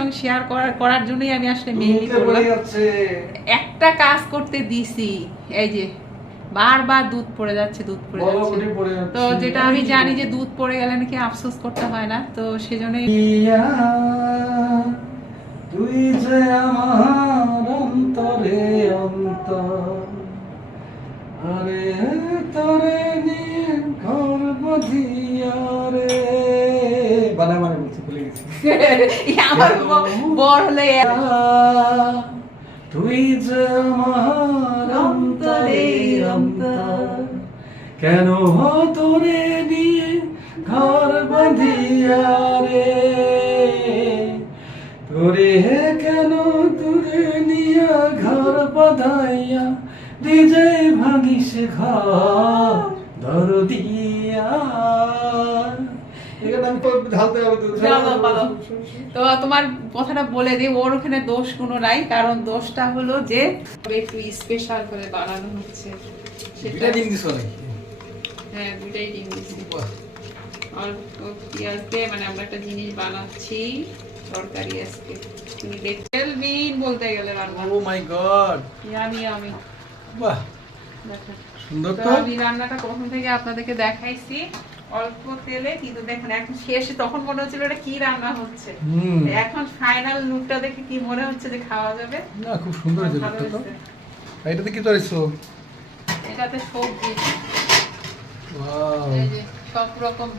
সঙ্গে শেয়ার করার জন্যই আমি আসলে মেইনলি করলাম। একটা কাজ করতে দিছি, এই যে বারবার দুধ পড়ে যাচ্ছে দুধ পড়ে যাচ্ছে, তো যেটা আমি জানি যে দুধ পড়ে গেলে নাকি আফসোস করতে হয় না, তো সেজন্যই তুই যে আমার অন্তরে অন্তর, আরে তোরে নিয়ে ঘর বাঁধিয়া রে, বানা মানে বলছি ভুলে গেছি। আমার বড় হলে তুই যে আমার অন্তরে অন্তর, কেন তোরে নিয়ে ঘর বাঁধিয়া রে, তোরে কেন তোরে নিয়া ঘর বাঁধাইয়া দিজে ভাঙিস ঘর দরদিয়া। তো তোমার কথাটা বলে দিই, ওর ওখানে দোষ কোনো নাই, কারণ দোষটা হলো যে একটু স্পেশাল করে বানানো হচ্ছে। হ্যাঁ, দুইটাই ডিম দিচ্ছি। আর পেঁয়াজ দিয়ে মানে আমরা একটা জিনিস বানাচ্ছি, তরকারি আজকে। তুমি দেখেন বিন বলতে গেলে রান্না। ও মাই গড, ইয়ামি ইয়ামি। বাহ, দেখেন সুন্দর তো। তো। আমি রান্নাটা প্রথম থেকে আপনাদেরকে দেখাইছি অল্প তেলে, কিন্তু দেখেন এখন শেষে তখন মনে হচ্ছিল এটা কি রান্না হচ্ছে, এখন ফাইনাল লুকটা দেখে কি মনে হচ্ছে যে খাওয়া যাবে না, খুব সুন্দর হয়েছে ভালো লুকটা তো। হয়েছে। এটাতে কি তরিছো? এটাতে সবজি, ওয়াও, এই যে সব রকম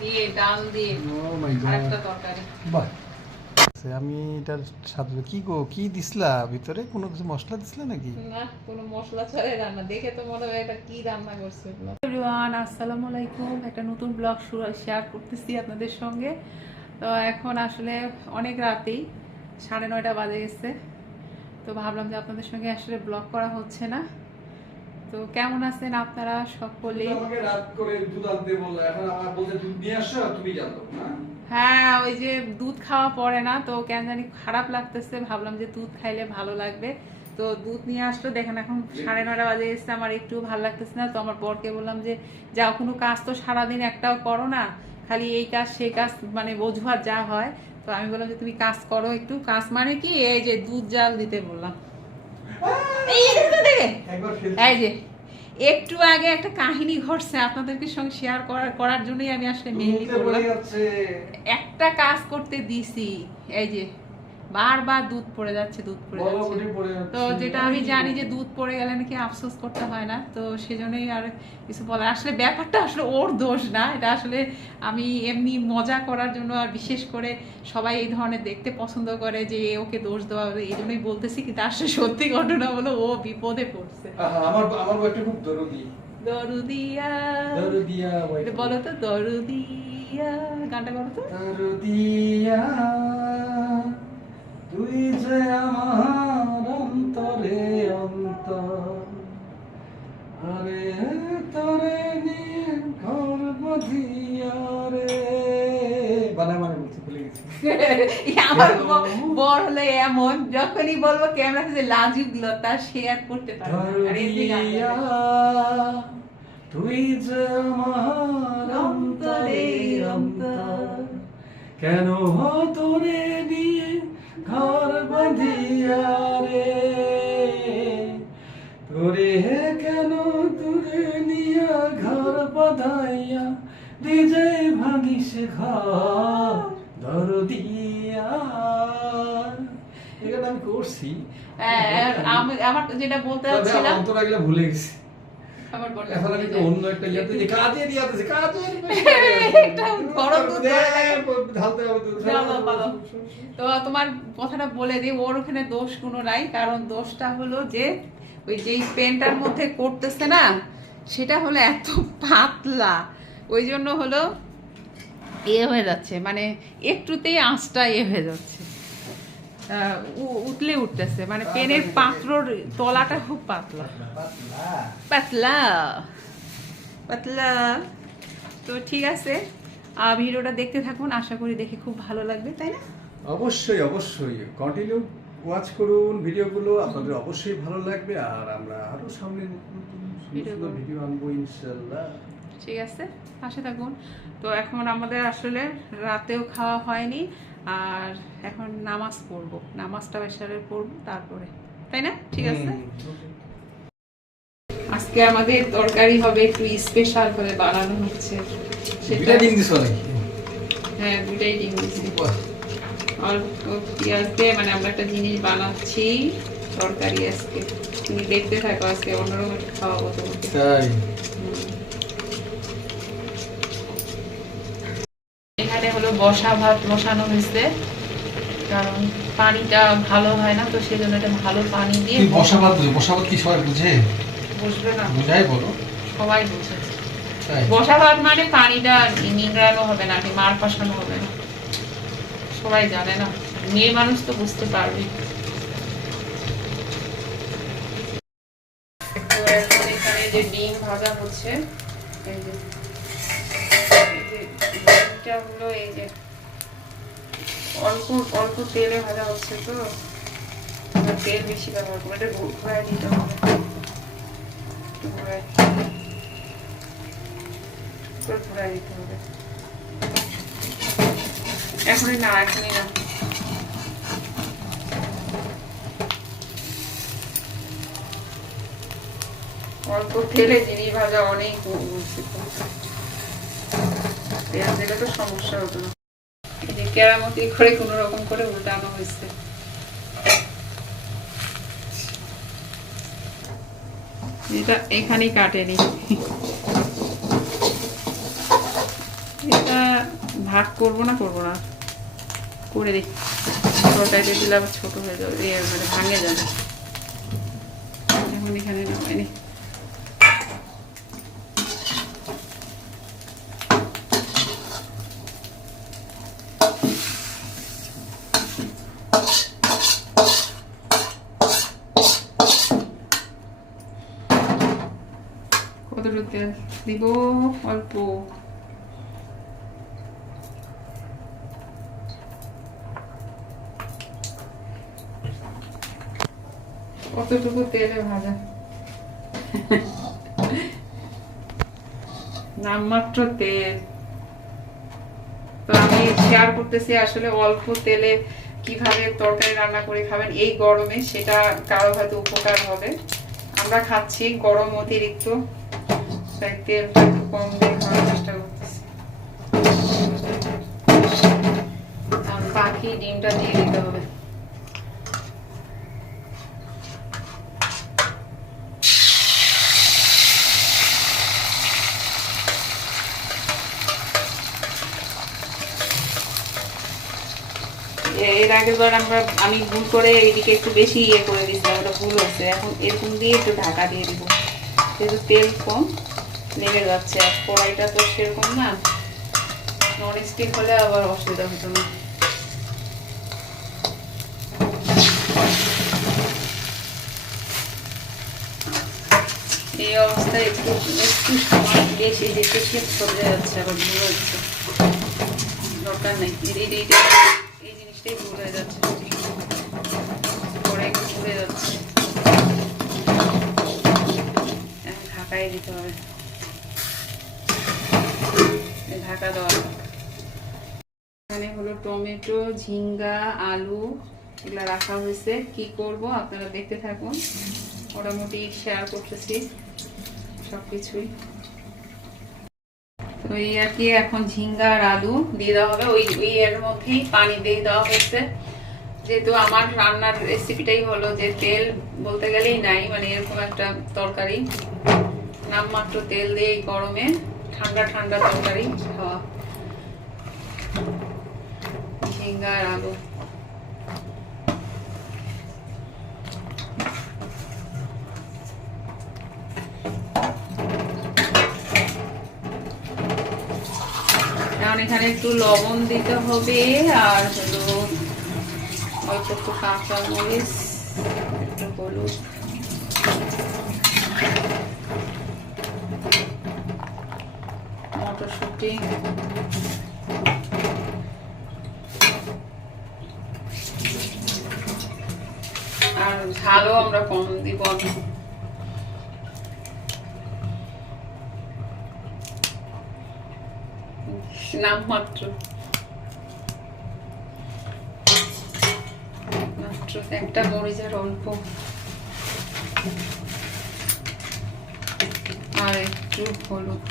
দিয়ে, ডাল দিয়ে ও মাই আর গড, একটা তরকারি। বাহ। আমি এটার সাথে কি গো, কি দিছলা ভিতরে? কোনো কিছু মশলা দিছলা নাকি? না, কোনো মশলা ছাড়াই রান্না, দেখে তো মনে হয় এটা কি রান্না করছে। এভরিওয়ান, আসসালামু আলাইকুম। একটা নতুন ব্লগ শেয়ার করতেছি আপনাদের সঙ্গে। তো এখন আসলে অনেক রাতেই 9:30 বাজে গেছে, তো ভাবলাম যে আপনাদের সঙ্গে আসলে ব্লগ করা হচ্ছে না। তো কেমন আছেন আপনারা সকলে? আমাকে রাত করে দুধ আনতে বললা, এখন আমার বলতে দুধ নিয়ে আসো, তুমি জানো না? হ্যাঁ, ওই যে দুধ খাওয়া পড়ে না, তো কেন জানি খারাপ লাগতেছে, ভাবলাম যে দুধ খাইলে ভালো লাগবে, তো দুধ নিয়ে আসলো। দেখেন এখন 9:30 বাজে এসছে, আমার একটু ভালো লাগতেছে না। তো আমার বরকে বললাম যে যাও, কোনো কাজ তো সারাদিন একটাও করো না, খালি এই কাজ সেই কাজ, মানে অজুহাত যা হয়। তো আমি বললাম যে তুমি কাজ করো একটু। কাজ মানে কি, এই যে দুধ জাল দিতে বললাম। এই যে একটু আগে একটা কাহিনী ঘটছে, আপনাদেরকে সঙ্গে শেয়ার করার জন্যই আমি আসলে মেইনলি করলাম। একটা কাজ করতে দিছি, এই যে বারবার দুধ পড়ে যাচ্ছে দুধ পড়ে যাচ্ছে, তো যেটা আমি জানি যে দুধ পড়ে গেলে নাকি আফসোস করতে হয় না, তো সেজন্যই আর কিছু বলার। আসলে ব্যাপারটা আসলে ওর দোষ না, এটা আসলে আমি এমনি মজা করার জন্য, আর বিশেষ করে সবাই এই ধরনের দেখতে পছন্দ করে যে ওকে দোষ দেওয়া, এই জন্যই বলতেছি। কিন্তু আসলে সত্যি ঘটনা হলো ও বিপদে পড়ছে। আমার বইটা খুব দরদি। দরদিয়া, দরদিয়া এটা বলো তো, দরদিয়া গানটা বলো তো। দরদিয়া, তুই যে আমার অন্তরে অন্তর, আরে তোরে নিয়ে ঘর বাঁধিয়া রে, বানা মানে বলছি ভুলে গেছি। আমার বর হলে এমন, যখনই বলবো ক্যামেরা থেকে লাজুক লতা শেয়ার করতে পারবো না। আর এই যে গান দরদিয়া, তুই যে আমার অন্তরে অন্তর, কেন তোরে নিয়ে ঘর বাঁধিয়া রে, তোরে কেন তোরে নিয়ে ঘর বাঁধাইয়া দিজে ভাঙিস ঘর দরদিয়া। এটা আমি করছি, আমার যেটা বলতে চাচ্ছিলাম, অন্তরাগুলো ভুলে গেছি। আমার বর এখন আমি তো অন্য একটা ইয়াতে যে কাজের ইয়াতে কাজের এটা বড় দুধ ঢালতে হবে দুধ। তো তোমার কথাটা বলে দিই, ওর ওখানে দোষ কোনো নাই, কারণ দোষটা হলো যে ওই যেই পেনটার মধ্যে করতেছে না, সেটা হলো এত পাতলা, ওই জন্য হলো হয়ে যাচ্ছে, মানে একটুতেই আঁচটা হয়ে যাচ্ছে, উতলে উঠতেছে, মানে পেনের পাত্রর তলাটা খুব পাতলা পাতলা পাতলা। তো ঠিক আছে, ভিডিওটা দেখতে থাকুন, আশা করি দেখে খুব ভালো লাগবে, তাই না? অবশ্যই অবশ্যই কন্টিনিউ ওয়াচ করুন ভিডিওগুলো, আপনাদের অবশ্যই ভালো লাগবে, আর আমরা আরো সামনে ভিডিও আনবো ইনশাআল্লাহ। ঠিক আছে, পাশে থাকুন। তো এখন আমাদের আসলে রাতেও খাওয়া হয়নি, আর এখন নামাজ পড়বো, নামাজটা এশারে পড়বো তারপরে, তাই না? ঠিক আছে। আজকে আমাদের তরকারি হবে একটু স্পেশাল করে বানানো হচ্ছে, সেটা হ্যাঁ দুটাই ডিম দিচ্ছি, অল্প পেঁয়াজ দিয়ে মানে আমরা একটা জিনিস বানাচ্ছি তরকারি আজকে, তুমি দেখতে থাকো, আজকে অন্যরকম একটা খাওয়াবো তোমাকে। এখানে হলো বসা ভাত বসানো হয়েছে, কারণ পানিটা ভালো হয় না, তো সেই জন্য এটা ভালো পানি দিয়ে বসাবাদ কি সবাই বুঝে? বসবে না, বুঝাই বলো, সবাই বুঝে। বসা ভাত মানে পানিটা নিংড়ানো হবে না, মার পাশানো হবে না, সবাই জানে না, মেয়ে মানুষ তো বুঝতে পারবে। তো এখন এখানে যে ডিম ভাজা হচ্ছে, এই যে ডিমটা হলো এই যে অল্প অল্প তেলে ভাজা হচ্ছে, তো আমরা তেল বেশি ব্যবহার করবো, এটা ঘুরাই দিতে হবে, ঘুরাই দিতে হবে, এখনই না, এখনই না, অল্প তেলে জিনিস ভাজা অনেক তেল দিলে তো সমস্যা হতো না। এই যে কেরামতি করে কোনো রকম করে উল্টানো হয়েছে, এটা এখানেই কাটেনি, এটা ভাগ করবো না করে দেখি, তরকারিতে দিলে আবার ছোট হয়ে যাবে, মানে ভাঙে যাবে। এখন এখানে নামাইনি, কতটুকু তেল দিব? অল্প, কতটুকু তেলে ভাজা, নামমাত্র তেল। তো আমি শেয়ার করতেছি আসলে অল্প তেলে কিভাবে তরকারি রান্না করে খাবেন এই গরমে, সেটা কারো হয়তো উপকার হবে। আমরা খাচ্ছি গরম অতিরিক্ত, তাই তেলটা একটু কম দিয়ে খাওয়ার চেষ্টা করতেছি। বাকি ডিমটা দিয়ে দিতে হবে। এর আগের বার আমি ভুল করে এইদিকে একটু বেশি করে দিয়েছিলাম, ওটা ভুল হচ্ছে। এখন এরকম দিয়ে একটু ঢাকা দিয়ে দিব, যেহেতু তেল কম লেগে যাচ্ছে, আর কড়াইটা তো সেরকম না, নন স্টিক হলে আবার অসুবিধা হতো না। এই অবস্থায় একটু একটু সময় বেশি যেতে চলে যাচ্ছে, আবার ভুল হচ্ছে, দরকার নেই। এই জিনিসটাই ভুল হয়ে যাচ্ছে, পরে একটু ভুলে যাচ্ছে, এখন ঢাকাই দিতে হবে, ঢাকা দেওয়া। এখানে হলো টমেটো, ঝিঙ্গা, আলু এগুলা রাখা হয়েছে। কি করব আপনারা দেখতে থাকুন, মোটামুটি শেয়ার করতেছি সবকিছুই। তো এই আর কি, এখন ঝিঙ্গা আর আলু দিয়ে দেওয়া হবে, ওই এর মধ্যেই পানি দিয়ে দেওয়া হয়েছে। যেহেতু আমার রান্নার রেসিপিটাই হলো যে তেল বলতে গেলেই নাই, মানে এরকম একটা তরকারি, নামমাত্র তেল দিয়ে এই গরমে ঠান্ডা ঠান্ডা তরকারি খাওয়া। ঝিঙ্গা আর আলু, এখন এখানে একটু লবণ দিতে হবে, আর হলো অল্প একটু কাঁচা মরিচ, একটু হলুদ, মটরশুঁটি, আর ঝালও আমরা কম দিব, নামমাত্র। মাত্র একটা মরিচের অল্প, আর একটু হলুদ,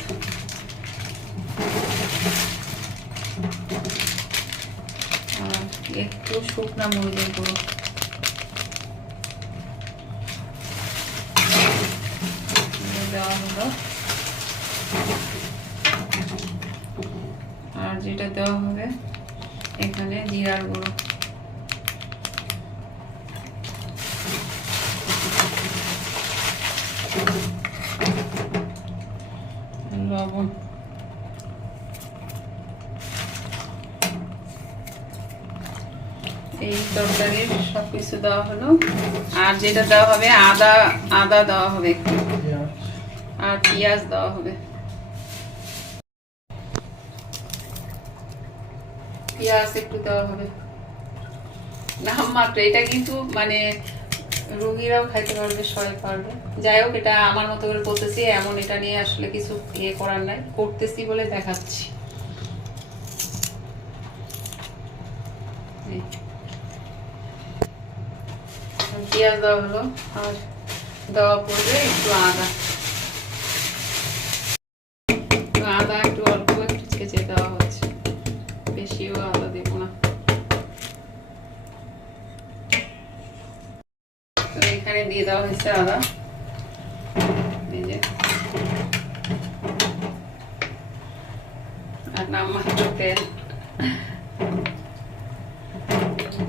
আর একটু শুকনা মরিচের গুঁড়ো, দেওয়া হলো। আর যেটা দেওয়া হবে এখানে জিরার গুঁড়ো, লবণ, এই তরকারির সবকিছু দেওয়া হলো। আর যেটা দেওয়া হবে আদা দেওয়া হবে একটু, আর পেঁয়াজ দেওয়া হবে। পেঁয়াজ একটু দেওয়া হবে নামমাত্র। এটা কিন্তু মানে রোগীরাও খাইতে পারবে, সবাই পারবে। যাই হোক, এটা আমার মতো করে করতেছি, এমন এটা নিয়ে আসলে কিছু ইয়ে করার নাই, করতেছি বলে দেখাচ্ছি। পেঁয়াজ দেওয়া হলো, আর দেওয়া পড়বে একটু আদা একটু অল্প একটু ছেঁচে দেওয়া হচ্ছে, বেশিও আদা দেবো না। তো এখানে দিয়ে দেওয়া হয়েছে আদা, এই যে, আর নামমাত্র তেল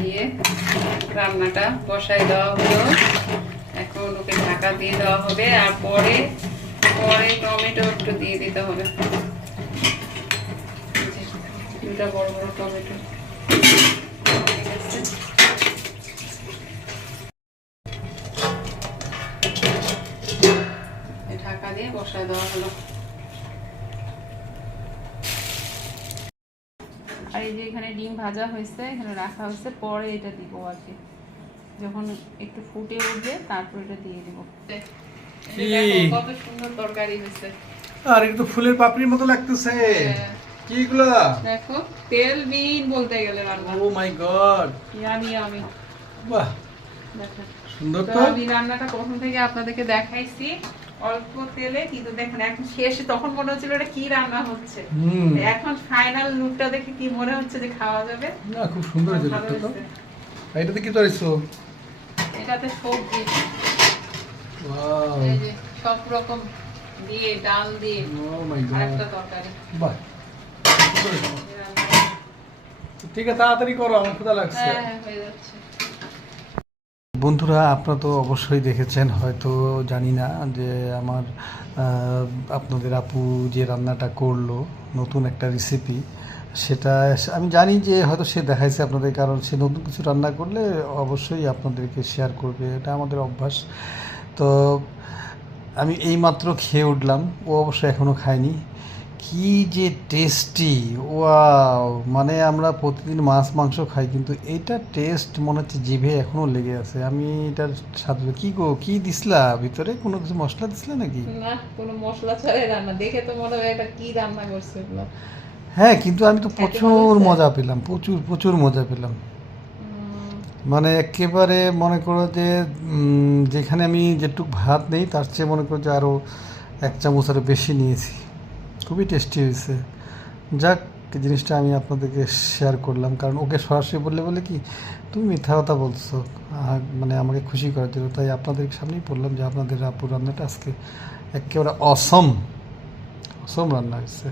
দিয়ে রান্নাটা বসাই দেওয়া হলো। এখন ওকে ঢাকা দিয়ে দেওয়া হবে, আর পরে টমেটো একটু দিয়ে দিতে হবে, দুটা বড় বড় টমেটো। ঢাকা দিয়ে বসায় দেওয়া হলো। আর এই যে এখানে ডিম ভাজা হয়েছে, এখানে রাখা হয়েছে, পরে এটা দিব আর কি, যখন একটু ফুটে উঠবে তারপর এটা দিয়ে দিব। কত সুন্দর তরকারি হয়েছে, আর একটু ফুলের পাপড়ির মতো লাগতেছে। কি এগুলা? দেখো, তেলবিহীন বলতে গেলে রান্না। ও মাই গড, ইয়ামি। বাহ, দেখো সুন্দর তো। তো। আমি রান্নাটা প্রথম থেকে আপনাদেরকে দেখাইছি অল্প তেলে, কিন্তু দেখুন এখন শেষে তখন মনে হচ্ছিল এটা কি রান্না হচ্ছে, এখন ফাইনাল লুকটা দেখে কি মনে হচ্ছে যে খাওয়া যাবে। না, খুব সুন্দর হয়েছে ভালো তো। হয়েছে। এটাতে কি তৈরিছো? এটাতে সবজি, ওয়াও, এই যে সব রকম দিয়ে, ডাল দিয়ে, ও মাই আর গড, একটা তরকারি। বাহ, ঠিক আছে, তাড়াতাড়ি করো, আমার ক্ষুধা লাগছে। হ্যাঁ, হয়ে যাচ্ছে। বন্ধুরা, আপনারা তো অবশ্যই দেখেছেন, হয়তো জানি না যে আমার আপনাদের আপু যে রান্নাটা করলো, নতুন একটা রেসিপি, সেটা আমি জানি যে হয়তো সে দেখাইছে আপনাদের, কারণ সে নতুন কিছু রান্না করলে অবশ্যই আপনাদেরকে শেয়ার করবে, এটা আমাদের অভ্যাস। তো আমি এইমাত্র খেয়ে উঠলাম, ও অবশ্য এখনও খায়নি। কি যে টেস্টি, ওয়াও! মানে আমরা প্রতিদিন মাছ মাংস খাই, কিন্তু এইটা টেস্ট মনে হচ্ছে জিভে এখনও লেগে আছে। আমি এটার স্বাদ, কি দিছিলা ভিতরে? কোনো কিছু মশলা দিছিলা নাকি? না, কোনো মশলা ছাড়াই রান্না, দেখে তো মনে হয় এটা কি রান্না করছে এগুলো। হ্যাঁ, কিন্তু আমি তো প্রচুর মজা পেলাম, প্রচুর মজা পেলাম। মানে একেবারে মনে করো যে যেখানে আমি যেটুক ভাত নেই তার চেয়ে মনে করো যে আরও 1 চামচ আরও বেশি নিয়েছি। খুবই টেস্টি হয়েছে। যাক, জিনিসটা আমি আপনাদেরকে শেয়ার করলাম, কারণ ওকে সরাসরি বলে কি তুমি মিথ্যা কথা বলছো, মানে আমাকে খুশি করার জন্য, তাই আপনাদের সামনেই বললাম যে আপনাদের আপুর রান্নাটা আজকে একেবারে অসম রান্না হয়েছে।